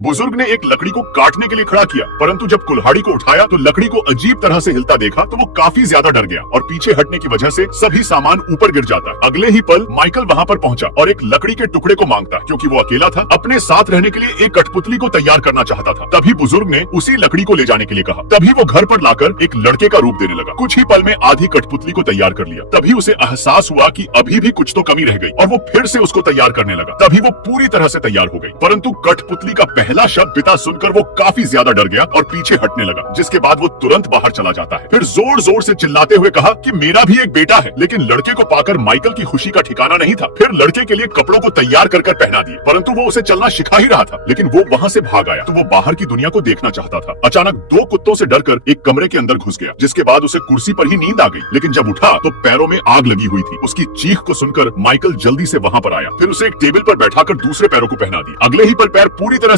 बुजुर्ग ने एक लकड़ी को काटने के लिए खड़ा किया, परंतु जब कुल्हाड़ी को उठाया तो लकड़ी को अजीब तरह से हिलता देखा तो वो काफी ज्यादा डर गया और पीछे हटने की वजह से सभी सामान ऊपर गिर जाता है। अगले ही पल माइकल वहां पर पहुंचा और एक लकड़ी के टुकड़े को मांगता, क्योंकि वो अकेला था। अपने साथ रहने के लिए एक कठपुतली को तैयार करना चाहता था। तभी बुजुर्ग ने उसी लकड़ी को ले जाने के लिए कहा। तभी वो घर पर लाकर एक लड़के का रूप देने लगा। कुछ ही पल में आधी कठपुतली को तैयार कर लिया। तभी उसे एहसास हुआ कि अभी भी कुछ तो कमी रह गई और वो फिर से उसको तैयार करने लगा। तभी वो पूरी तरह से तैयार हो गई, परंतु कठपुतली का पहला शब्द पिता सुनकर वो काफी ज्यादा डर गया और पीछे हटने लगा, जिसके बाद वो तुरंत बाहर चला जाता है। फिर जोर जोर से चिल्लाते हुए कहा कि मेरा भी एक बेटा है। लेकिन लड़के को पाकर माइकल की खुशी का ठिकाना नहीं था। फिर लड़के के लिए कपड़ों को तैयार कर पहना दिए, परंतु वो उसे चलना सिखा ही रहा था। लेकिन वो वहाँ से भाग आया तो वो बाहर की दुनिया को देखना चाहता था। अचानक दो कुत्तों से डरकर एक कमरे के अंदर घुस गया, जिसके बाद उसे कुर्सी पर ही नींद आ गई। लेकिन जब उठा तो पैरों में आग लगी हुई थी। उसकी चीख को सुनकर माइकल जल्दी से वहाँ पर आया। फिर उसे एक टेबल पर बैठाकर दूसरे पैरों को पहना दिया। अगले ही पल पैर पूरी तरह